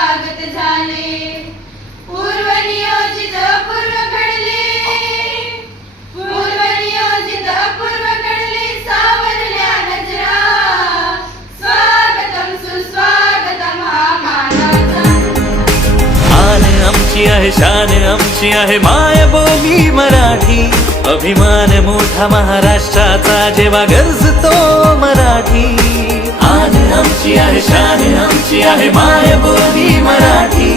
स्वागत झाले. पूर्वनियोजित पूर्व घडले, पूर्वनियोजित पूर्व घडले, सावरल्या नजरा. स्वागतम सुस्वागतम हा मानाचा. आन आमची आहे, शान आमची आहे, माय बोली मराठी. अभिमान मोठा महाराष्ट्राचा जेव्हा गरजतो मराठी. आन आमची आहे, शान आमची आहे, माय बोली मराठी.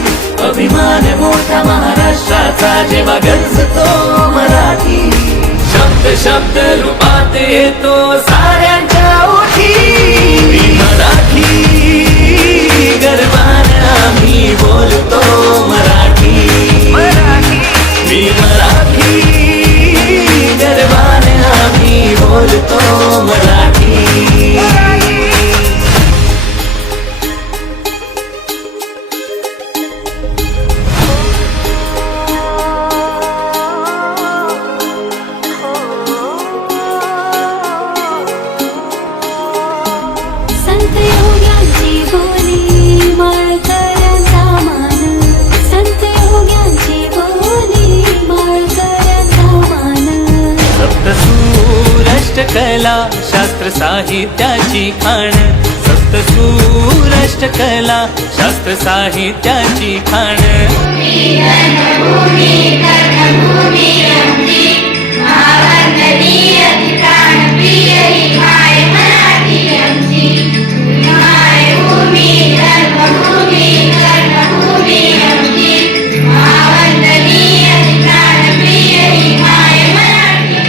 अभिमान मोठा महाराष्ट्राचा जेव्हा गरजतो मराठी. शब्द शब्द रूपात येतो साऱ्यांच्या ओठी. मी मराठी, गर्वाने आम्ही बोलतो मराठी. मी मराठी, गर्वाने आम्ही बोलतो मराठी. संत योग्यांची बोली माळकऱ्यांचा मान. संत योग्यांची बोली माळकऱ्यांचा मान. सप्तसूर अष्टकला शास्त्र साहित्याची खाण. सप्तसूर अष्टकला शास्त्र साहित्याची खाण. भूमी कर्णभूमी कर्णभूमी आमची. महावंदनीय ठिकाण प्रिय ही माय मराठी आमची. माय भूमी कर्णभूमी कर्णभूमी आमची. महावंदनीय ठिकाण प्रिय ही माय मराठी.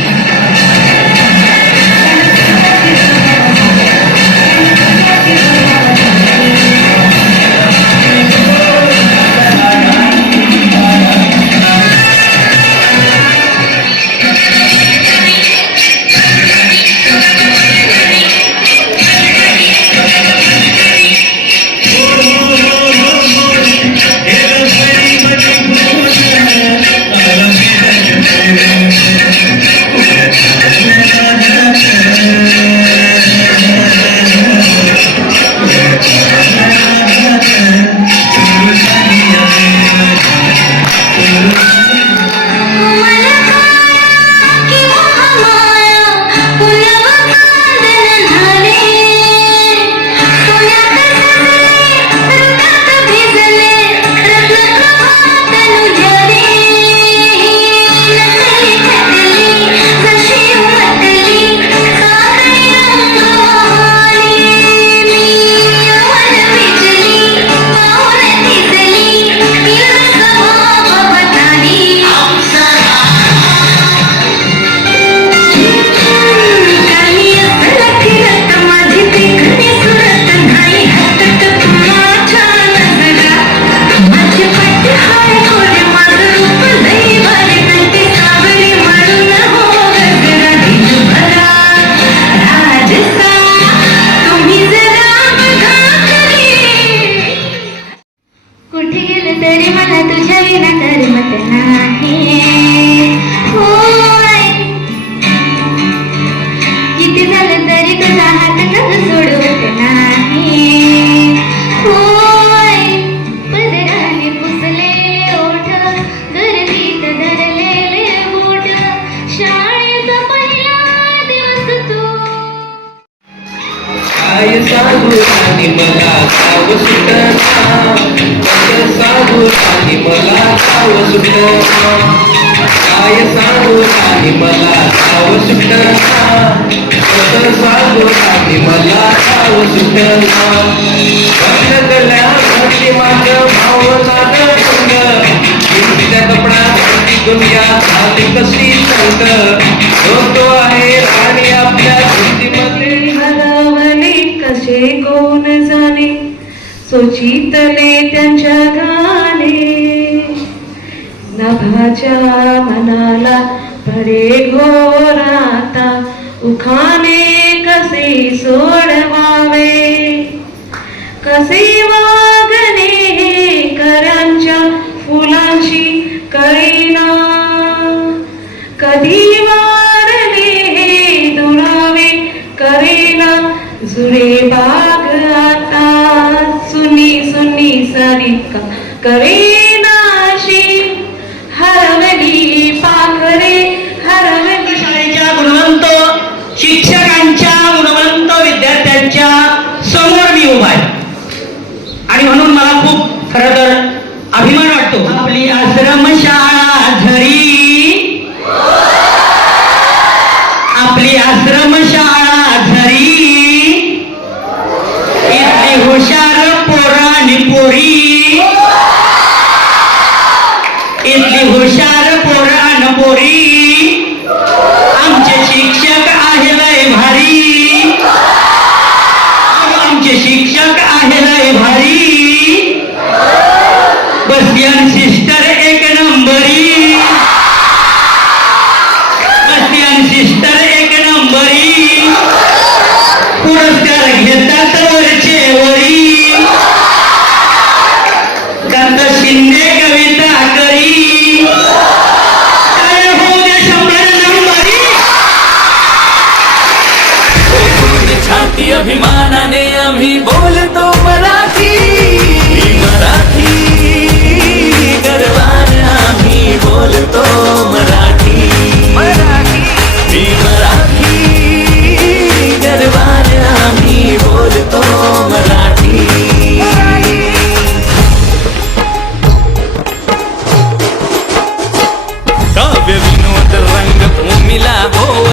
कुठे गेलं तरी मला तुझ्या विना करमत नाही. होय, किती झालं तरी तुझा हात कधी सोडवत नाही. होय, पदराने पुसलेले ओठ, गर्दीत धरलेले बोट, शाळेचा पहिला दिवस तू. काय सांगू आणि मला गाव सुटना. कसं सांगू आणि मला गाव सुटना. काय सांगू आणि मला गाव सुटना. कसं सांगू आणि मला गाव सुटना. बंगल्या घरची माझं भावना गंग. त्या कपड्यात दुनिया झाली कशी संत. होतो आहे आणि आपल्या धरतीमध्ये घालावले कसे कोण जाणे. सोचितले त्यांच्या गाणे. नभाच्या मनाला भरे घोर आता. उखाणे कसे सोडवावे. कसे वागणे हे करांच्या फुलांशी कळीना. कधी वारले हे दुरावे करेना. जुळे बाग आता सुनी सुनी सारी कवेनाशी हरवली पाखरे हरवली. शाळेच्या गुणवंत शिक्षकांच्या गुणवंत विद्यार्थ्यांच्या समोर मी उभा आहे आणि म्हणून मला खूप खरं तर अभिमान वाटतो. आपली आश्रमशाळा झरी, आपली आश्रमशाळा झरी, इथली हुशार पोरांनी पोरी, इथली हुशार पोरान पोरी, आमचे शिक्षक आहे लय भारी, आमचे शिक्षक आहे लय भारी. बस्तियन सिस्टर एक नंबरी, बस्तियन सिस्टर एक नंबरी, पुरस्कार घेतात वरचे वरी. दत्त शिंदे कविता करी, काय होऊ दे 100 नंबरी. छाती अभिमानाने आम्ही